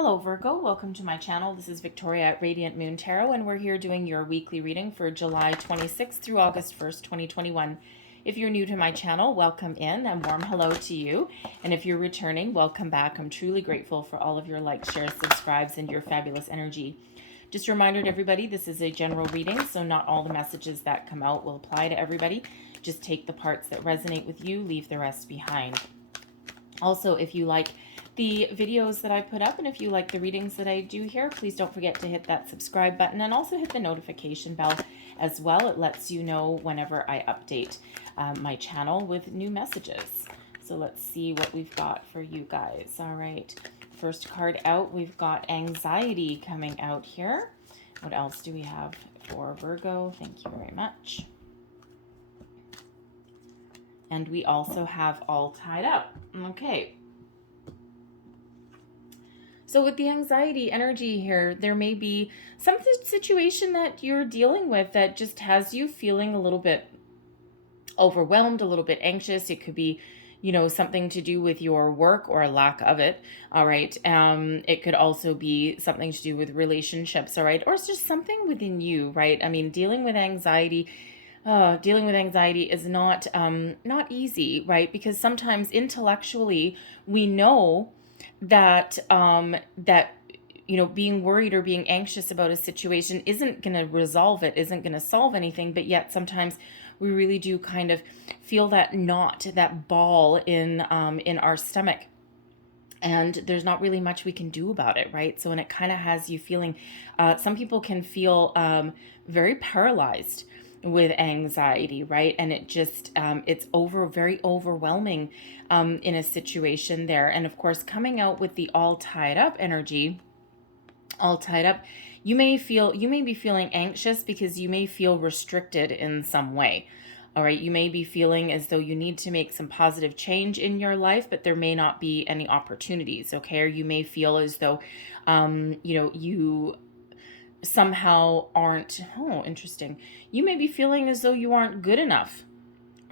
Hello Virgo, welcome to my channel. This is Victoria at Radiant Moon Tarot, and we're here doing your weekly reading for July 26th through August 1st, 2021. If you're new to my channel, welcome in, and warm hello to you. And if you're returning, welcome back. I'm truly grateful for all of your likes, shares, subscribes, and your fabulous energy. Just a reminder to everybody, this is a general reading, so not all the messages that come out will apply to everybody. Just take the parts that resonate with you, leave the rest behind. Also, if you like the videos that I put up and if you like the readings that I do here, please don't forget to hit that subscribe button and also hit the notification bell as well. It lets you know whenever I update my channel with new messages. So let's see what we've got for you guys. All right, first card out, we've got anxiety coming out here. What else do we have for Virgo? Thank you very much. And we also have all tied up. Okay. So with the anxiety energy here, there may be some situation that you're dealing with that just has you feeling a little bit overwhelmed, a little bit anxious. It could be, you know, something to do with your work or a lack of it. All right. It could also be something to do with relationships. All right. Or it's just something within you, right? I mean, dealing with anxiety is not easy, right? Because sometimes intellectually we know that you know, being worried or being anxious about a situation isn't going to resolve it, isn't going to solve anything, but yet sometimes we really do kind of feel that knot, that ball in our stomach. And there's not really much we can do about it, right? So, and it kind of has you feeling, some people can feel very paralyzed with anxiety, right? And it just, it's very overwhelming in a situation there. And of course, coming out with the all tied up energy, all tied up, you may be feeling anxious because you may feel restricted in some way. All right, you may be feeling as though you need to make some positive change in your life, but there may not be any opportunities, okay? Or you may feel as though, you know, you somehow aren't, interesting. You may be feeling as though you aren't good enough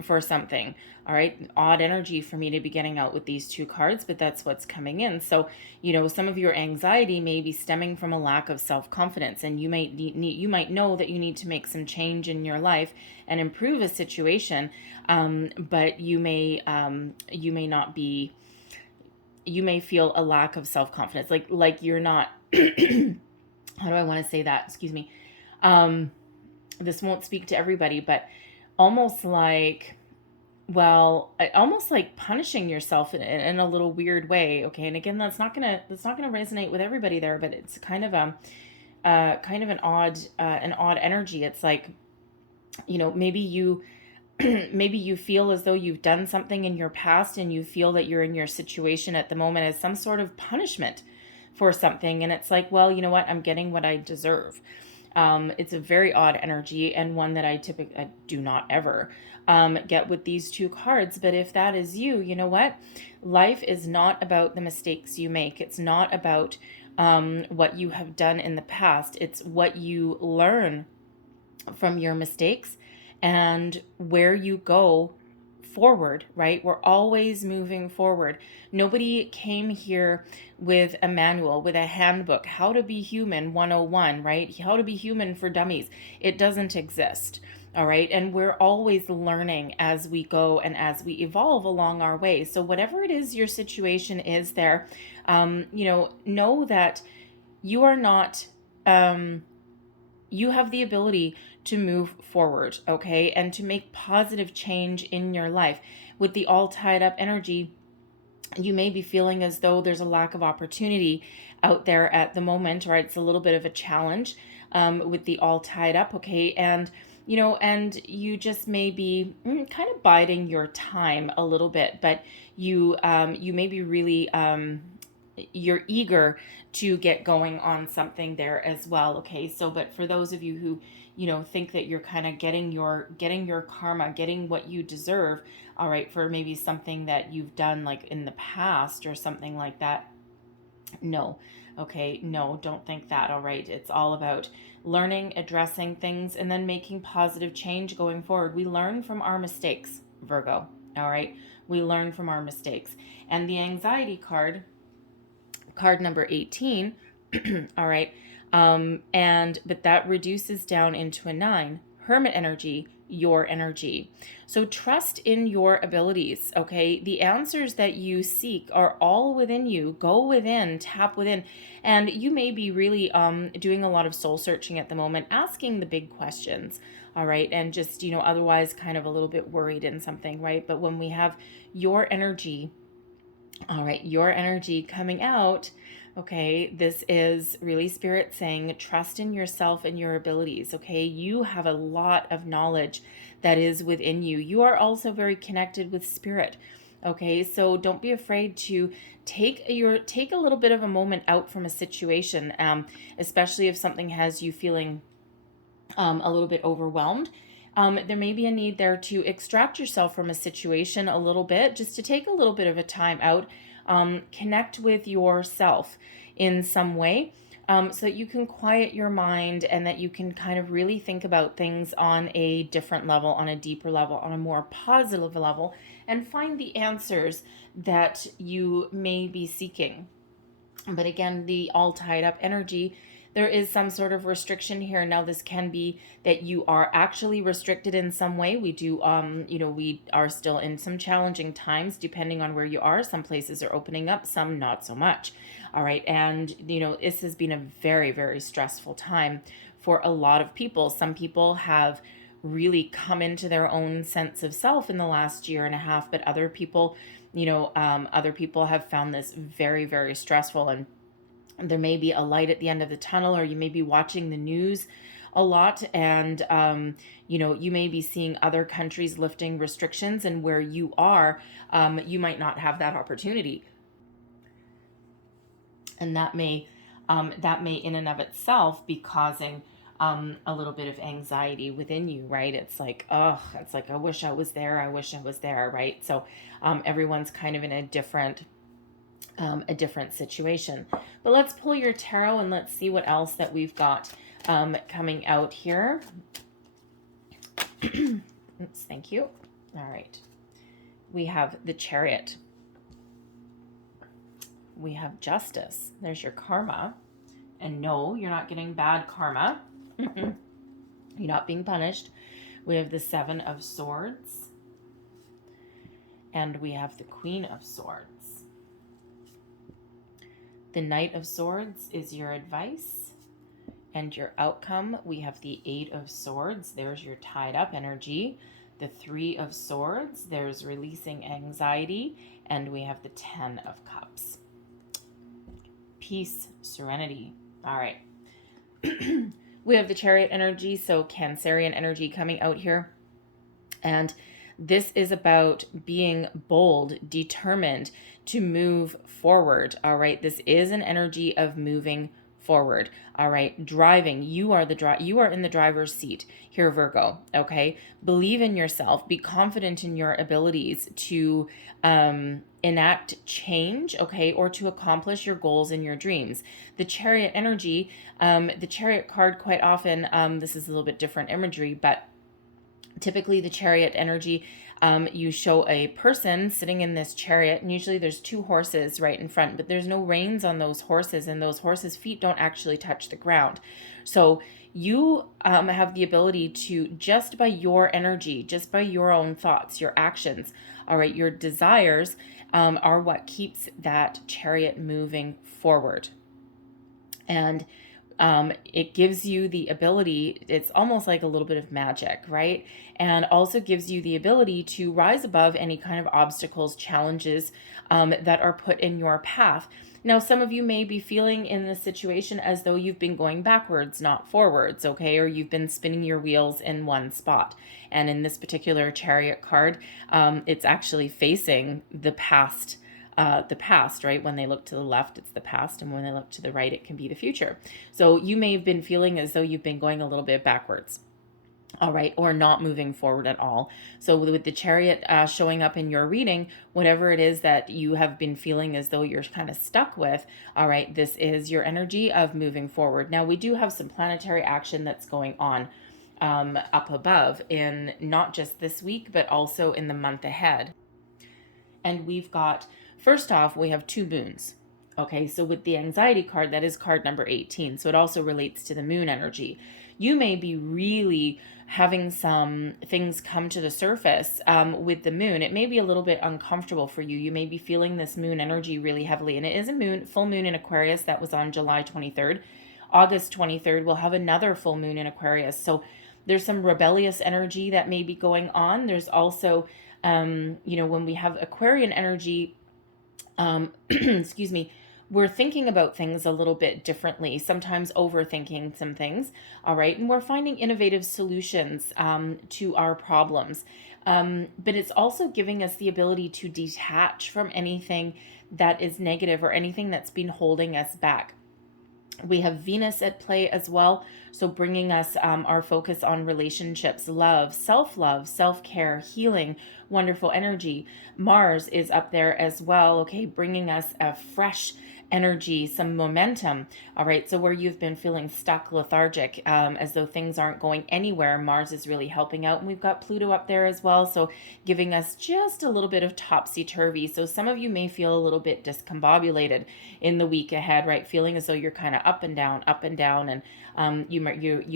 for something. All right, odd energy for me to be getting out with these two cards, but that's what's coming in. So, you know, some of your anxiety may be stemming from a lack of self-confidence, and you might know that you need to make some change in your life and improve a situation, but you may feel a lack of self-confidence, like you're not. How do I want to say that? Excuse me. This won't speak to everybody, but almost like punishing yourself in a little weird way. Okay. And again, that's not gonna resonate with everybody there, but it's kind of an odd energy. It's like, you know, maybe you feel as though you've done something in your past and you feel that you're in your situation at the moment as some sort of punishment for something. And it's like, well, you know what? I'm getting what I deserve. It's a very odd energy and one that I typically do not ever get with these two cards. But if that is you, you know what? Life is not about the mistakes you make. It's not about what you have done in the past. It's what you learn from your mistakes and where you go forward, right? We're always moving forward. Nobody came here with a manual, with a handbook, how to be human 101, right? How to be human for dummies. It doesn't exist. All right. And we're always learning as we go and as we evolve along our way. So whatever it is your situation is there, you know that you are not, you have the ability to move forward, okay, and to make positive change in your life. With the all tied up energy, you may be feeling as though there's a lack of opportunity out there at the moment, right? It's a little bit of a challenge with the all tied up, okay, and you know, and you just may be kind of biding your time a little bit, but you may be really you're eager to get going on something there as well, okay? So, but for those of you who, you know, think that you're kind of getting your karma, getting what you deserve, all right, for maybe something that you've done like in the past or something like that, no, okay, no, don't think that, all right? It's all about learning, addressing things, and then making positive change going forward. We learn from our mistakes, Virgo, all right? We learn from our mistakes. And the anxiety card card number 18. All right. But that reduces down into a 9. Hermit energy, your energy. So trust in your abilities, okay? The answers that you seek are all within you. Go within, tap within. And you may be really doing a lot of soul searching at the moment, asking the big questions, all right? And just, otherwise kind of a little bit worried in something, right? But when we have your energy, all right, your energy coming out, okay, this is really Spirit saying trust in yourself and your abilities, okay? You have a lot of knowledge that is within you. You are also very connected with Spirit, okay? So don't be afraid to take a little bit of a moment out from a situation, especially if something has you feeling a little bit overwhelmed. There may be a need there to extract yourself from a situation a little bit, just to take a little bit of a time out, connect with yourself in some way, so that you can quiet your mind and that you can kind of really think about things on a different level, on a deeper level, on a more positive level, and find the answers that you may be seeking. But again, the all tied up energy, there is some sort of restriction here. Now, this can be that you are actually restricted in some way. We do, we are still in some challenging times depending on where you are. Some places are opening up, some not so much. All right. And, this has been a very, very stressful time for a lot of people. Some people have really come into their own sense of self in the last year and a half, but other people, other people have found this very, very stressful, and there may be a light at the end of the tunnel, or you may be watching the news a lot, and you may be seeing other countries lifting restrictions, and where you are, you might not have that opportunity, and that may in and of itself be causing a little bit of anxiety within you, right? It's like, I wish I was there. I wish I was there, right? So everyone's kind of in a different situation. But let's pull your tarot and let's see what else that we've got coming out here. Oops, thank you. All right. We have the Chariot. We have Justice. There's your karma. And no, you're not getting bad karma. You're not being punished. We have the Seven of Swords. And we have the Queen of Swords. The Knight of Swords is your advice and your outcome. We have the Eight of Swords. There's your tied up energy. The Three of Swords. There's releasing anxiety. And we have the Ten of Cups. Peace, serenity. All right. We have the Chariot energy, so Cancerian energy coming out here. And this is about being bold, determined to move forward. All right. This is an energy of moving forward. All right. Driving. You are in the driver's seat here, Virgo. Okay. Believe in yourself. Be confident in your abilities to enact change, okay, or to accomplish your goals and your dreams. The Chariot energy, the Chariot card quite often, this is a little bit different imagery, but typically the Chariot energy, you show a person sitting in this chariot, and usually there's two horses right in front, but there's no reins on those horses, and those horses' feet don't actually touch the ground. So you have the ability to, just by your energy, just by your own thoughts, your actions, all right, your desires are what keeps that chariot moving forward. And it gives you the ability, it's almost like a little bit of magic, right? And also gives you the ability to rise above any kind of obstacles, challenges that are put in your path. Now, some of you may be feeling in this situation as though you've been going backwards, not forwards, okay? Or you've been spinning your wheels in one spot. And in this particular Chariot card, it's actually facing the past, right? When they look to the left, it's the past, and when they look to the right, it can be the future. So you may have been feeling as though you've been going a little bit backwards, all right, or not moving forward at all. So with the Chariot showing up in your reading, whatever it is that you have been feeling as though you're kind of stuck with, all right, this is your energy of moving forward. Now, we do have some planetary action that's going on up above in not just this week, but also in the month ahead. And we've got, first off, we have two moons. Okay, so with the anxiety card, that is card number 18. So it also relates to the moon energy. You may be really having some things come to the surface with the moon. It may be a little bit uncomfortable for you. You may be feeling this moon energy really heavily. And it is a full moon in Aquarius that was on July 23rd. August 23rd, we'll have another full moon in Aquarius. So there's some rebellious energy that may be going on. There's also, when we have Aquarian energy, excuse me, we're thinking about things a little bit differently, sometimes overthinking some things, all right? And we're finding innovative solutions to our problems. But it's also giving us the ability to detach from anything that is negative or anything that's been holding us back. We have Venus at play as well. So bringing us our focus on relationships, love, self-care, healing, wonderful energy. Mars is up there as well, okay, bringing us a fresh energy, some momentum. All right, so where you've been feeling stuck, lethargic, as though things aren't going anywhere, Mars is really helping out. And we've got Pluto up there as well, so giving us just a little bit of topsy-turvy. So some of you may feel a little bit discombobulated in the week ahead, right? Feeling as though you're kind of up and down, and you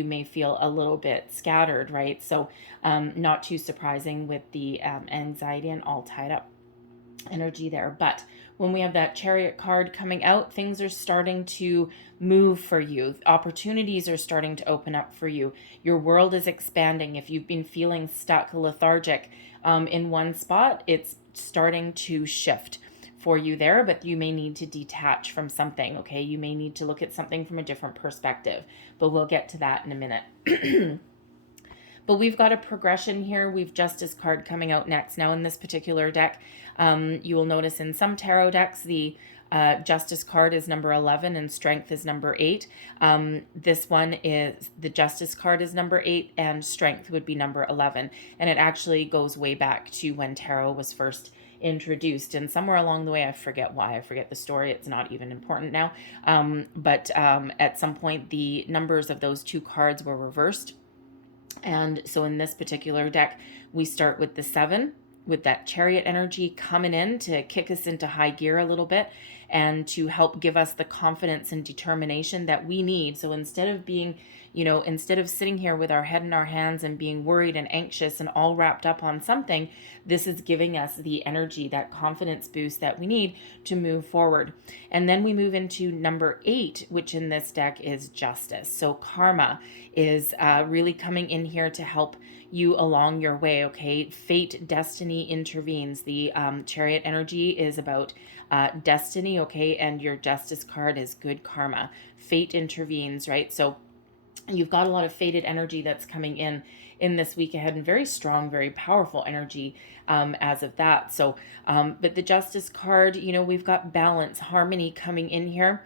may feel a little bit scattered, right? So not too surprising with the anxiety and all tied up energy there. But when we have that Chariot card coming out, things are starting to move for you. Opportunities are starting to open up for you. Your world is expanding. If you've been feeling stuck, lethargic in one spot, it's starting to shift for you there, but you may need to detach from something, okay? You may need to look at something from a different perspective, but we'll get to that in a minute. But we've got a progression here. We've Justice card coming out next. Now in this particular deck, you will notice in some tarot decks, the Justice card is number 11 and Strength is number 8. This one is, the Justice card is number 8 and Strength would be number 11. And it actually goes way back to when tarot was first introduced, and somewhere along the way, I forget why, I forget the story, it's not even important now, but at some point the numbers of those two cards were reversed. And so in this particular deck, we start with the 7, with that Chariot energy coming in to kick us into high gear a little bit and to help give us the confidence and determination that we need. So instead of being, instead of sitting here with our head in our hands and being worried and anxious and all wrapped up on something, this is giving us the energy, that confidence boost that we need to move forward. And then we move into number 8, which in this deck is Justice. So karma is really coming in here to help you along your way, okay? Fate, destiny intervenes. The Chariot energy is about destiny, okay? And your Justice card is good karma. Fate intervenes, right? So you've got a lot of fated energy that's coming in this week ahead, and very strong, very powerful energy as of that. So, but the Justice card, we've got balance, harmony coming in here.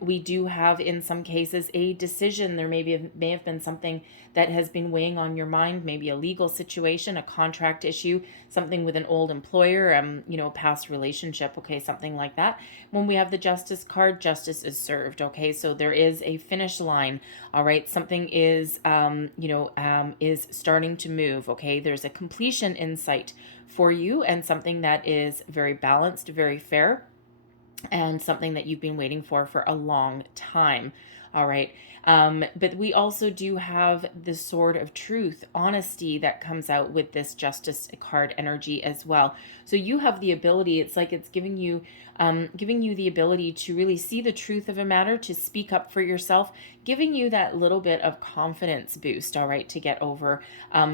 We do have, in some cases, a decision. There may have been something that has been weighing on your mind, maybe a legal situation, a contract issue, something with an old employer, past relationship, okay, something like that. When we have the Justice card, justice is served, okay? So there is a finish line, all right? Something is, is starting to move, okay? There's a completion in sight for you, and something that is very balanced, very fair, and something that you've been waiting for a long time. All right. But we also do have the Sword of Truth, honesty, that comes out with this Justice card energy as well. So you have the ability, it's like it's giving you the ability to really see the truth of a matter, to speak up for yourself, giving you that little bit of confidence boost, all right, to get over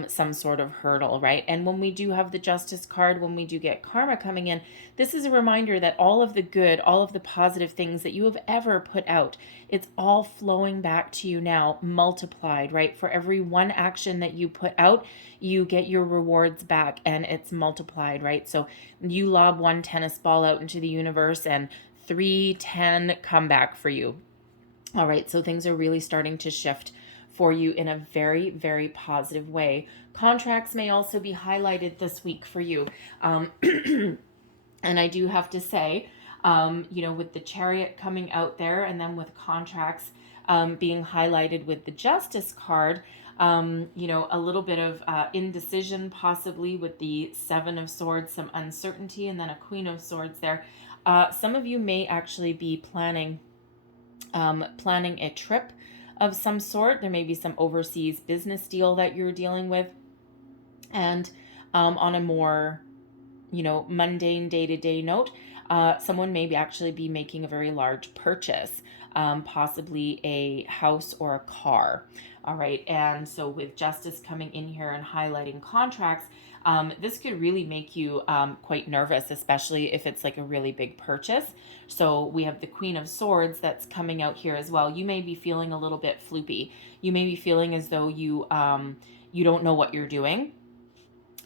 some sort of hurdle, right? And when we do have the Justice card, when we do get karma coming in, this is a reminder that all of the good, all of the positive things that you have ever put out, it's all flowing back to you now, multiplied, right? For every one action that you put out, you get your rewards back, and it's multiplied, right? So you lob one tennis ball out into the universe and 3 10 come back for you. All right, so things are really starting to shift for you in a very, very positive way. Contracts may also be highlighted this week for you. And I do have to say, with the Chariot coming out there, and then with contracts being highlighted with the Justice card, a little bit of indecision possibly with the 7 of Swords, some uncertainty, and then a Queen of Swords there. Some of you may actually be planning a trip of some sort. There may be some overseas business deal that you're dealing with. And on a more, mundane day-to-day note, someone may actually be making a very large purchase, possibly a house or a car. All right. And so with justice coming in here and highlighting contracts, this could really make you quite nervous, especially if it's like a really big purchase. So we have the Queen of Swords that's coming out here as well. You may be feeling a little bit floopy. You may be feeling as though you don't know what you're doing,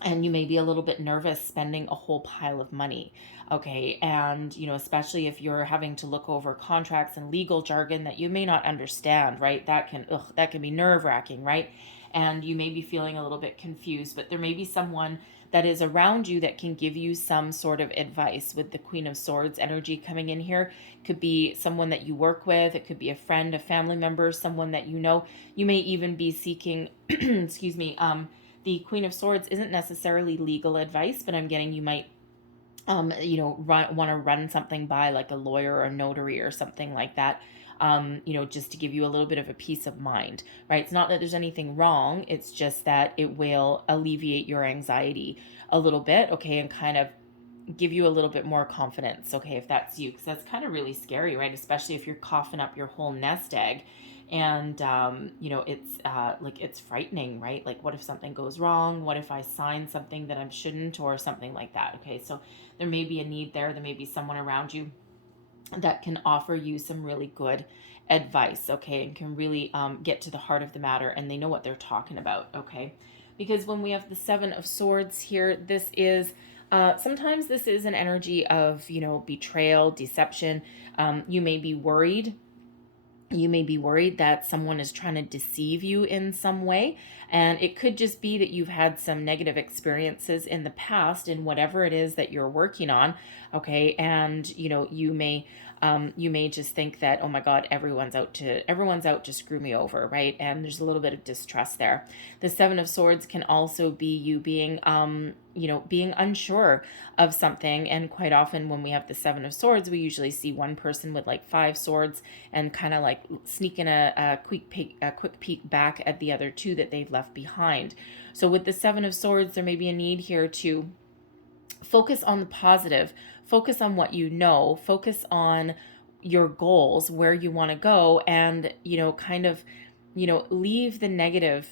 and you may be a little bit nervous spending a whole pile of money. Okay. And, especially if you're having to look over contracts and legal jargon that you may not understand, right? That can be nerve wracking, right? And you may be feeling a little bit confused, but there may be someone that is around you that can give you some sort of advice. With the Queen of Swords energy coming in here, it could be someone that you work with. It could be a friend, a family member, someone that you know. You may even be seeking, excuse me, the Queen of Swords isn't necessarily legal advice, but I'm getting you might, want to run something by like a lawyer or a notary or something like that, just to give you a little bit of a peace of mind, right? It's not that there's anything wrong. It's just that it will alleviate your anxiety a little bit, okay, and kind of give you a little bit more confidence, okay, if that's you, because that's kind of really scary, right? Especially if you're coughing up your whole nest egg, and it's frightening, right? Like, what if something goes wrong? What if I sign something that I shouldn't, or something like that? Okay, so there may be a need there. There may be someone around you that can offer you some really good advice, okay, and can really get to the heart of the matter, and they know what they're talking about, okay? Because when we have the Seven of Swords here, this is sometimes this is an energy of, betrayal, deception. You may be worried. You may be worried that someone is trying to deceive you in some way. And it could just be that you've had some negative experiences in the past in whatever it is that you're working on. Okay. And, you may just think that, oh my God, everyone's out to screw me over. Right. And there's a little bit of distrust there. The Seven of Swords can also be you being, being unsure of something. And quite often when we have the Seven of Swords, we usually see one person with like 5 swords and kind of like sneaking a quick peek back at the other 2 that they've left behind. So with the Seven of Swords, there may be a need here to focus on the positive, focus on what you know, focus on your goals, where you want to go, and, kind of, leave the negative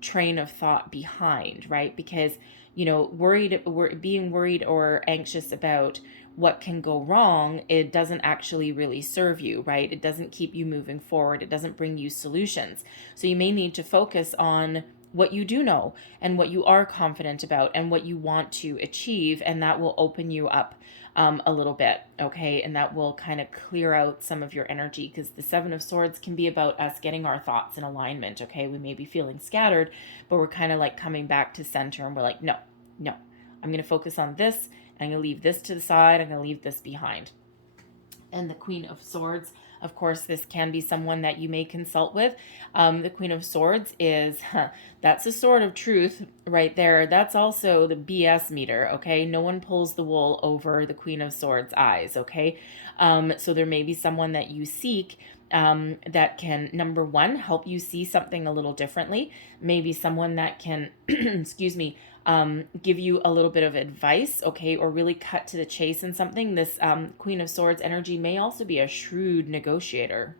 train of thought behind, right? Because, being worried or anxious about what can go wrong, it doesn't actually really serve you, right? It doesn't keep you moving forward. It doesn't bring you solutions. So you may need to focus on what you do know and what you are confident about and what you want to achieve, and that will open you up a little bit, okay? And that will kind of clear out some of your energy, because the Seven of Swords can be about us getting our thoughts in alignment, okay? We may be feeling scattered, but we're kind of like coming back to center, and we're like, no, I'm going to focus on this. I'm going to leave this to the side. I'm going to leave this behind. And the Queen of Swords, of course, this can be someone that you may consult with. The Queen of Swords that's a sword of truth right there. That's also the BS meter, okay? No one pulls the wool over the Queen of Swords' eyes, okay? So there may be someone that you seek that can, number one, help you see something a little differently. Maybe someone that can, excuse me, give you a little bit of advice, okay, or really cut to the chase in something. This Queen of Swords energy may also be a shrewd negotiator.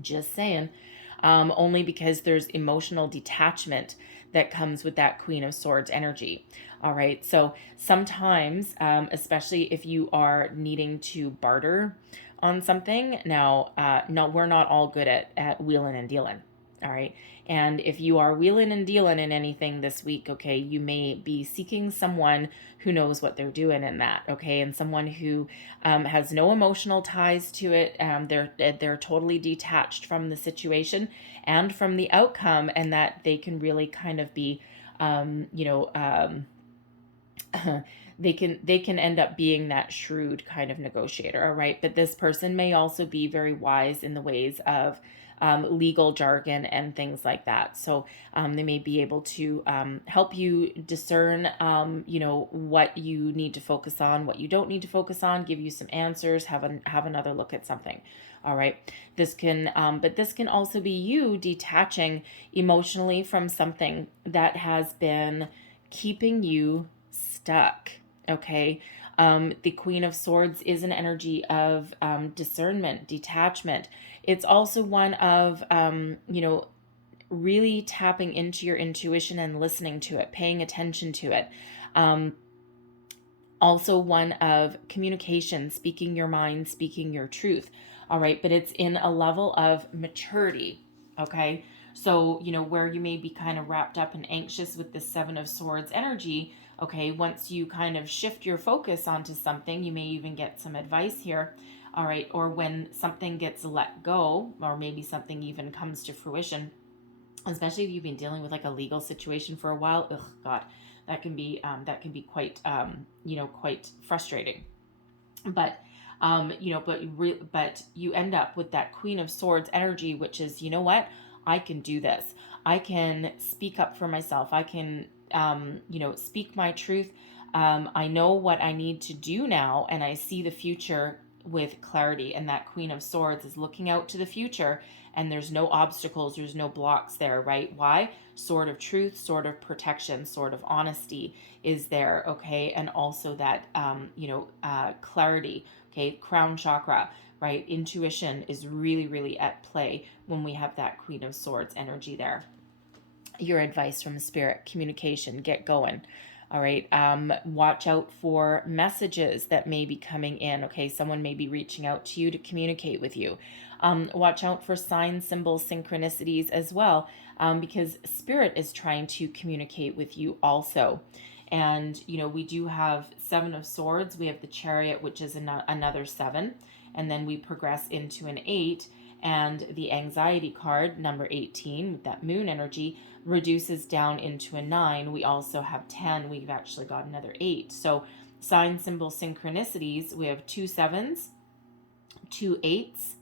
Just saying. Only because there's emotional detachment that comes with that Queen of Swords energy. All right. So sometimes, especially if you are needing to barter on something, now, no, we're not all good at wheeling and dealing. All right. And if you are wheeling and dealing in anything this week, okay, you may be seeking someone who knows what they're doing in that, okay, and someone who has no emotional ties to it. They're totally detached from the situation and from the outcome, and that they can really kind of be, they can end up being that shrewd kind of negotiator, all right? But this person may also be very wise in the ways of legal jargon and things like that. So they may be able to help you discern, what you need to focus on, what you don't need to focus on, give you some answers, have another look at something. All right. But this can also be you detaching emotionally from something that has been keeping you stuck. Okay. The Queen of Swords is an energy of discernment, detachment. It's also one of, really tapping into your intuition and listening to it, paying attention to it. Also one of communication, speaking your mind, speaking your truth. All right. But it's in a level of maturity. Okay. So, where you may be kind of wrapped up and anxious with the Seven of Swords energy. Okay. Once you kind of shift your focus onto something, you may even get some advice here. All right. Or when something gets let go, or maybe something even comes to fruition, especially if you've been dealing with like a legal situation for a while. Ugh, God, that can be quite quite frustrating. But but you end up with that Queen of Swords energy, which is, you know what, I can do this. I can speak up for myself. I can speak my truth. I know what I need to do now, and I see the future with clarity. And that Queen of Swords is looking out to the future, and there's no obstacles, there's no blocks there, right? Why? Sword of truth, sword of protection, sword of honesty is there, okay? And also that, clarity, okay? Crown chakra, right? Intuition is really, really at play when we have that Queen of Swords energy there. Your advice from spirit, communication, get going. All right. Watch out for messages that may be coming in. Okay. Someone may be reaching out to you to communicate with you. Watch out for signs, symbols, synchronicities as well, because spirit is trying to communicate with you also. And, we do have Seven of Swords. We have the Chariot, which is another seven. And then we progress into an 8. And the anxiety card, number 18, with that moon energy, reduces down into a 9. We also have 10. We've actually got another 8. So sign, symbol, synchronicities, we have 2 7s, 2 8s.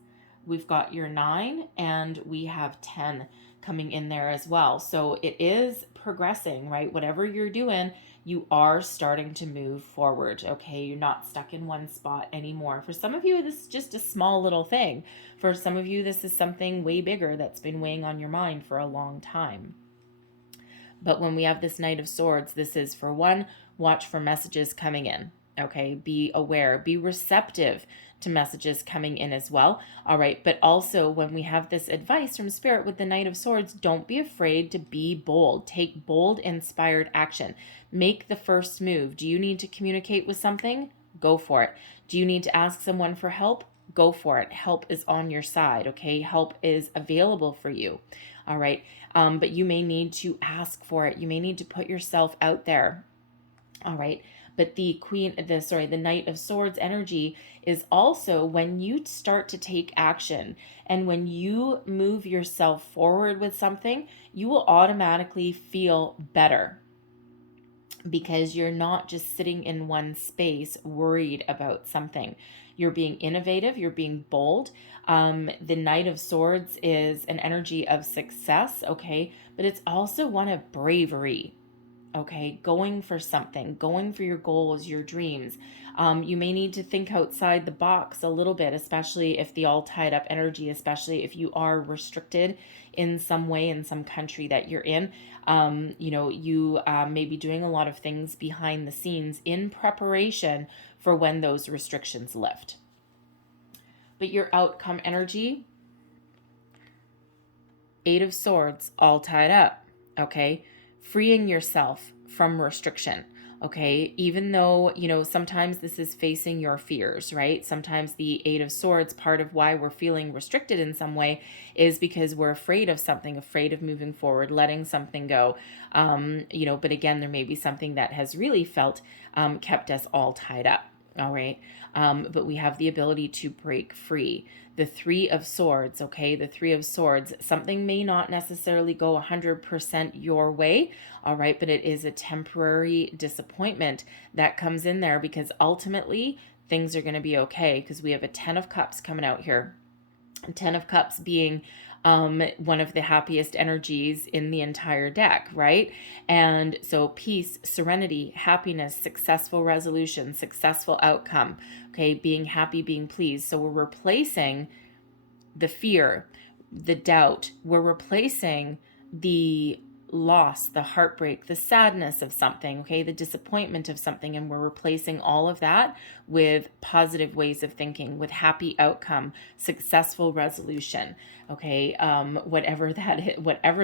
We've got your 9, and we have 10 coming in there as well. So it is progressing, right? Whatever you're doing, you are starting to move forward, okay? You're not stuck in one spot anymore. For some of you, this is just a small little thing. For some of you, this is something way bigger that's been weighing on your mind for a long time. But when we have this Knight of Swords, this is, for one, watch for messages coming in, okay? Be aware, be receptive to messages coming in as well. All right. But also, when we have this advice from spirit with the Knight of Swords, don't be afraid to be bold. Take bold, inspired action. Make the first move. Do you need to communicate with something? Go for it. Do you need to ask someone for help? Go for it. Help is on your side. Okay. Help is available for you. All right. But you may need to ask for it. You may need to put yourself out there. All right. But the Knight of Swords energy is also when you start to take action, and when you move yourself forward with something, you will automatically feel better, because you're not just sitting in one space worried about something. You're being innovative, you're being bold. The Knight of Swords is an energy of success, okay? But it's also one of bravery. Okay, going for something, going for your goals, your dreams. You may need to think outside the box a little bit, especially if the all tied up energy, especially if you are restricted in some way in some country that you're in. You may be doing a lot of things behind the scenes in preparation for when those restrictions lift. But your outcome energy, 8 of Swords, all tied up, okay? Freeing yourself from restriction, okay? Even though, sometimes this is facing your fears, right? Sometimes the 8 of Swords, part of why we're feeling restricted in some way is because we're afraid of something, afraid of moving forward, letting something go. But again, there may be something that has really kept us all tied up. All right. But we have the ability to break free. The Three of Swords, okay? The Three of Swords, something may not necessarily go 100% your way, all right? But it is a temporary disappointment that comes in there, because ultimately things are going to be okay, because we have a Ten of Cups coming out here. Ten of Cups being one of the happiest energies in the entire deck, right? And so peace, serenity, happiness, successful resolution, successful outcome, okay? Being happy, being pleased. So we're replacing the fear, the doubt. We're replacing the loss, the heartbreak, the sadness of something, okay, the disappointment of something, and we're replacing all of that with positive ways of thinking, with happy outcome, successful resolution, okay, whatever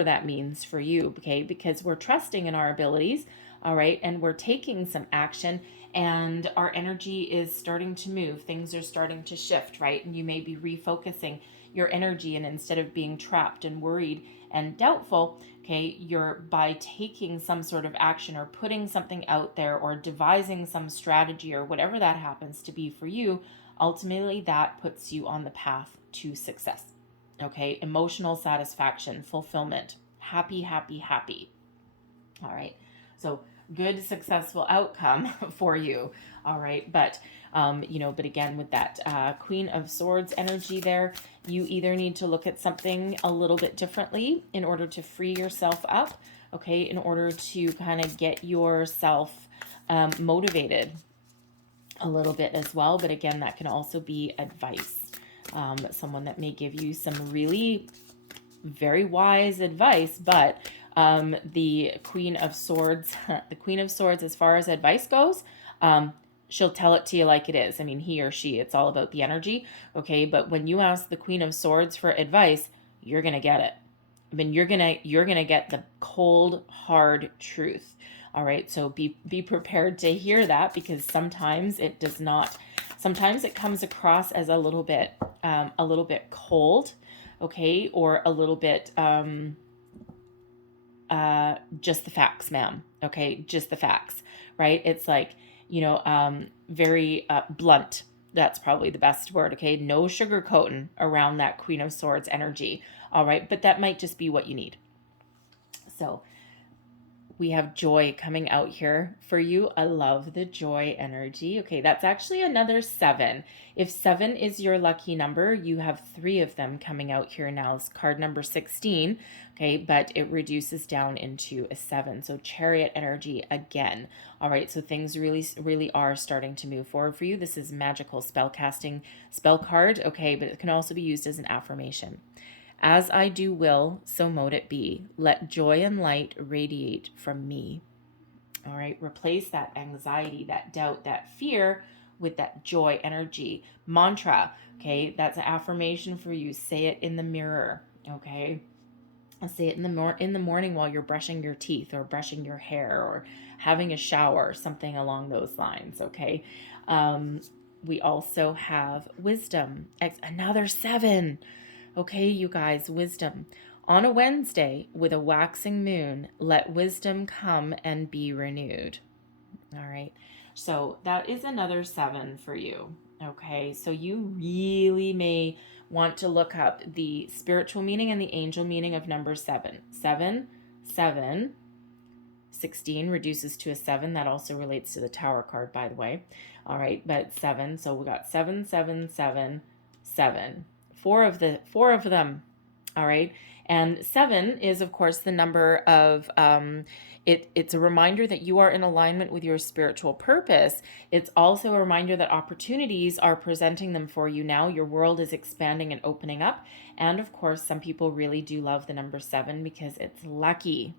that means for you, okay, because we're trusting in our abilities, all right, and we're taking some action, and our energy is starting to move. Things are starting to shift, right? And you may be refocusing your energy, and instead of being trapped and worried and doubtful, okay, you're by taking some sort of action or putting something out there or devising some strategy or whatever that happens to be for you, ultimately that puts you on the path to success. Okay, emotional satisfaction, fulfillment, happy, happy, happy. All right, so good, successful outcome for you. All right, but but again, with that Queen of Swords energy there, you either need to look at something a little bit differently in order to free yourself up, okay, in order to kind of get yourself motivated a little bit as well. But again, that can also be advice. Someone that may give you some really very wise advice, but the Queen of Swords, the Queen of Swords, as far as advice goes, she'll tell it to you like it is. I mean, he or she, it's all about the energy, okay? But when you ask the Queen of Swords for advice, you're gonna get it. I mean, you're gonna get the cold, hard truth. All right, so be prepared to hear that, because sometimes it does not. Sometimes it comes across as a little bit cold, okay, or a little bit just the facts, ma'am. Okay, just the facts, right? It's like, very blunt. That's probably the best word, okay? No sugarcoating around that Queen of Swords energy, all right? But that might just be what you need. So we have joy coming out here for you. I love the joy energy. Okay, that's actually another 7. If 7 is your lucky number, you have 3 of them coming out here now. It's card number 16, okay, but it reduces down into a 7. So Chariot energy again. All right, so things really are starting to move forward for you. This is magical spell casting spell card, okay, but it can also be used as an affirmation. As I do will, so mote it be. Let joy and light radiate from me. All right, replace that anxiety, that doubt, that fear with that joy energy. Mantra, okay, that's an affirmation for you. Say it in the mirror, okay? Say it in the morning while you're brushing your teeth or brushing your hair or having a shower, something along those lines, okay? We also have wisdom, another 7. Okay, you guys, wisdom. On a Wednesday with a waxing moon, let wisdom come and be renewed. All right, so that is another 7 for you. Okay, so you really may want to look up the spiritual meaning and the angel meaning of number 7. 7, 7, 16 reduces to a 7. That also relates to the Tower card, by the way. All right, but 7, so we got 7, 7, 7, 7. Four of them, all right? And 7 is, of course, the number of, it's a reminder that you are in alignment with your spiritual purpose. It's also a reminder that opportunities are presenting them for you now. Your world is expanding and opening up. And, of course, some people really do love the number 7 because it's lucky.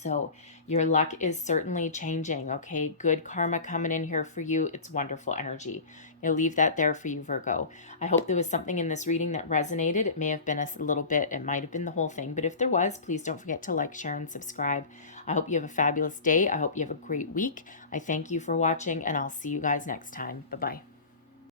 So your luck is certainly changing, okay? Good karma coming in here for you. It's wonderful energy. I'll leave that there for you, Virgo. I hope there was something in this reading that resonated. It may have been a little bit. It might have been the whole thing. But if there was, please don't forget to like, share, and subscribe. I hope you have a fabulous day. I hope you have a great week. I thank you for watching, and I'll see you guys next time. Bye-bye.